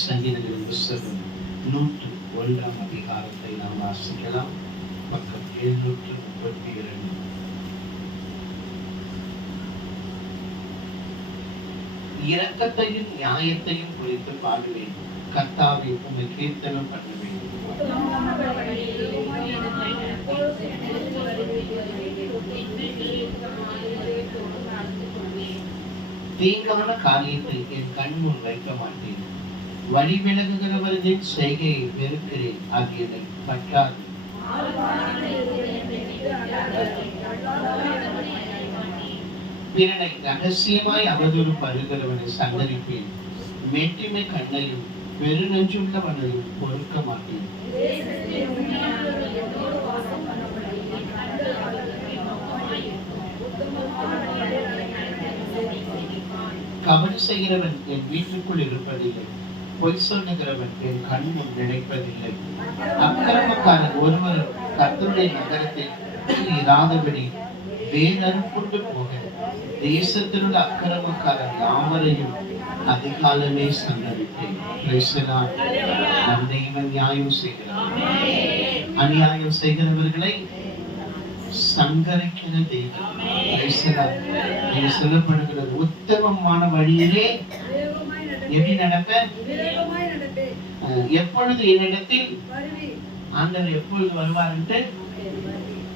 சங்கீதங்களின் புஸ்தகம் 101 அதிகாரத்தை நாம் வாசிக்கலாம். பக்கம் 732. இரக்கத்தையும் நியாயத்தையும் குறித்து பாடுவேன். கர்த்தாவே, உம்மை கீர்த்தனம் பண்ணுவேன். தீங்கான காரியத்தை என் கண் முன் வைக்க மாட்டேன். வழி விலகுகிறவர்களின் செய்கையை வெறுக்கிறேன். அது என்னை பற்றாது. பிறனை ரகசியமாய் அவதூறு பருகிறவனை சந்தரிப்பேன். மேட்டிமை கண்ணையும் பெருநெஞ்சுள்ளவனையும் பொறுக்க மாட்டேன். கபடு செய்கிறவன் என் வீட்டுக்குள் இருப்பதில்லை. பொய் சொல்லுகிறவன் என் கண் முன் நினைப்பதில்லை. அக்கிரமக்காரன் ஒருவர் கர்த்தருடைய நகரத்தில் இராதபடி வேலறுப்புண்டு போக தேசத்திலுள்ள அக்கிரமக்காரன் யாவரையும் அதிகாலமே சந்தரிப்பேன். நம் தெய்வம் நியாயம் செய்கிறார். அநியாயம் செய்கிறவர்களை சங்கரிக்கிற தெய்வம். சொல்லப்படுகிறது, உத்தமமான வழியிலே எப்படி நடப்ப, எப்பொழுது என்னிடத்தில் ஆண்டவர் எப்பொழுது வருவாருன்ட்டு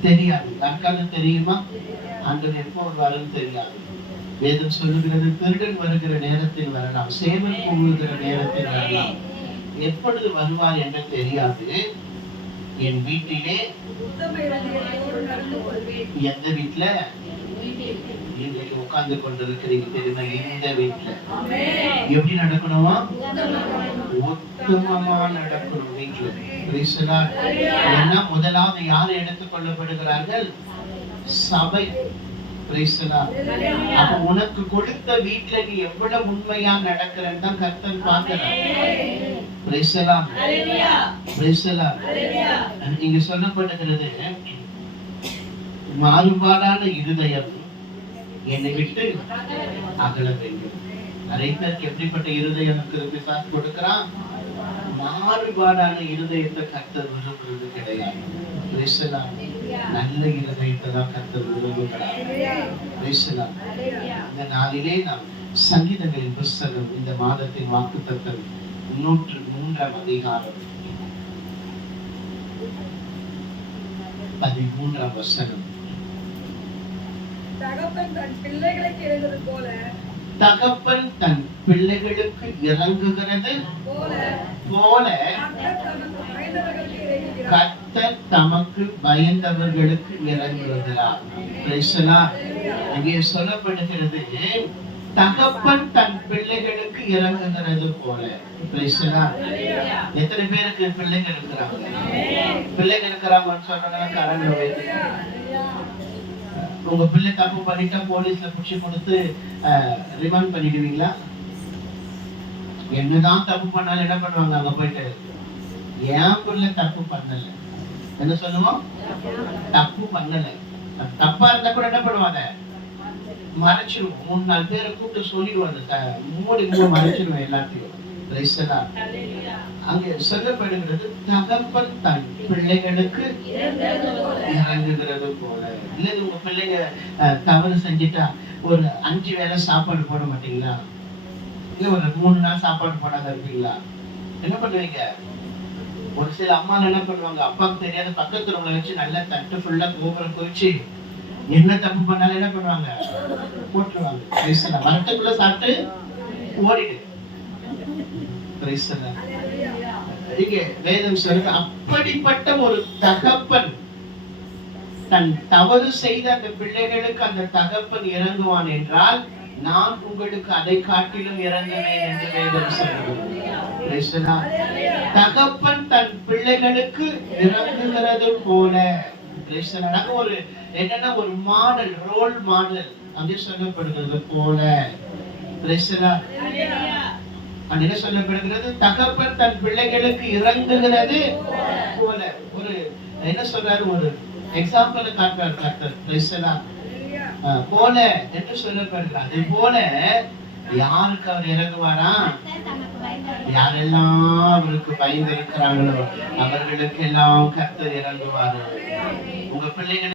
தெரியாது. யாருக்காவது தெரியுமா? ஆண்டவர் எப்போ வருவாருன்னு தெரியாது. வேதம் சொல்லுகிறது, திருடன் வருகிற நேரத்தில் வரலாம், சேவல் போகுகிற நேரத்தில் வரலாம். எப்பொழுது வருவார் என்று தெரியாது. என் வீட்டிலே, எந்த வீட்டுல இன்னைக்கு உட்கார்ந்து கொண்டிருக்கிறீங்க தெரியுமா? இந்த வீட்டுல எப்படி நடக்கணுமா? உத்தமமா நடக்கணும். வீட்டுல ஏன்னா முதலாவது யார் எடுத்துக் கொள்ளப்படுகிறார்கள்? சபை. அப்ப உனக்கு கொடுத்த வீட்டுல நீ எவ்வளவு உண்மையா நடக்கிறன்னு தான் கர்த்தர் பார்க்கிறார். இங்க சொல்லப்படுகிறது, மாறுபாடான இருதயம் என்னை விட்டு அகல வேண்டும். நிறைய பேருக்கு எப்படிப்பட்ட இருதயம் பிசாசு கொடுக்கிறான்? மாறுபாடான இருதயத்தை கர்த்தர் விரும்புறது கிடையாது. நல்ல இருதயத்தை தான் கர்த்தர் விரும்புகிறார். இந்த நாளிலே நாம் சங்கீதங்களின் புஸ்தகம், இந்த மாதத்தின் வாக்குத்தத்தம் 103 அதிகாரம் 13 வசனம். தகப்பன் தன் பிள்ளைகளுக்கு இறங்குவது போல, தகப்பன் தன் பிள்ளைகளுக்கு இறங்குகிறது போல கர்த்தர் தமக்கு பயந்தவர்களுக்கு இறங்குகிறார். அங்கே சொல்லப்படுகிறது, தகப்பன் தன் பிள்ளைகளுக்கு இறங்குகிறது போல. எத்தனை பேருக்கு பிள்ளைகள் இருக்கிறாங்க? பிள்ளைகள் இருக்கிறாங்கன்னு சொன்னா கரண்ட் வைத்து, உங்க பிள்ளை தப்பு பண்ணிட்டா போலீஸ்ல புடிச்சு கொடுத்து ரிமாண்ட் பண்ணிடுவீங்களா? என்னதான் தப்பு பண்ணாலும் என்ன பண்ணுவாங்க? அங்க போயிட்டு, என் பிள்ளை தப்பு பண்ணல, என்ன சொல்லுவோம்? தப்பு பண்ணல. தப்பா இருந்தா கூட என்ன பண்ணுவாங்க? மறைச்சிருவோம். 3-4 பேரை கூப்பிட்டு சொல்லிடுவாங்க, மூடி மறைச்சிருவோம் எல்லாத்தையும். அங்கே சொல்லப்படுகிறது, தகப்பன் தன் பிள்ளைகளுக்கு இறங்குகிறது போல. இல்ல, உங்க பிள்ளைங்க தவறு செஞ்சுட்டா ஒரு 5 வேளை சாப்பாடு போட மாட்டீங்களா? இல்ல ஒரு 3 நாள் சாப்பாடு போடாத இருப்பீங்களா? என்ன பண்ணுவீங்க? ஒரு சில அம்மா என்ன பண்ணுவாங்க, அப்பாவுக்கு தெரியாத பக்கத்து ரூம்ல வச்சு நல்லா தட்டு ஃபுல்லா கோபுரம் குவிச்சு என்ன தப்பு பண்ணாலும் என்ன பண்ணுவாங்க? போட்டுருவாங்க. வரத்துக்குள்ள சாப்பிட்டு ஓடிடு. வேதம் சொல்லுங்க, அப்படிப்பட்ட ஒரு தகப்பன் தன் தவறு செய்த அந்த பிள்ளைகளுக்கு அந்த தகப்பன் இறங்குவான் என்றால், நான் உங்களுக்கு அதை காட்டிலும் இறங்குவேன் என்று வேதம் சொல்லுகிறது. தகப்பன் தன் பிள்ளைகளுக்கு இறங்குகிறது போல. ஒரு என்னன்னா ஒரு மாடல், ரோல் மாடல் அப்படி சொல்லப்படுகிறது போல. என்ன சொல்லப்படுகிறது? தகப்பன் தன் பிள்ளைகளுக்கு இறங்குகிறது போல. ஒரு என்ன சொல்றாரு? ஒரு எக்ஸாம்பிள் காட்டுறாரு கர்த்தர். போல என்று சொல்லப்படுகிறது. அதே போல யாருக்கு அவர் இறங்குவாரா? யாரெல்லாம் அவருக்கு பயந்து இருக்கிறாங்களோ அவர்களுக்கு எல்லாம் கர்த்தர் இறங்குவாரு. உங்க பிள்ளைகள்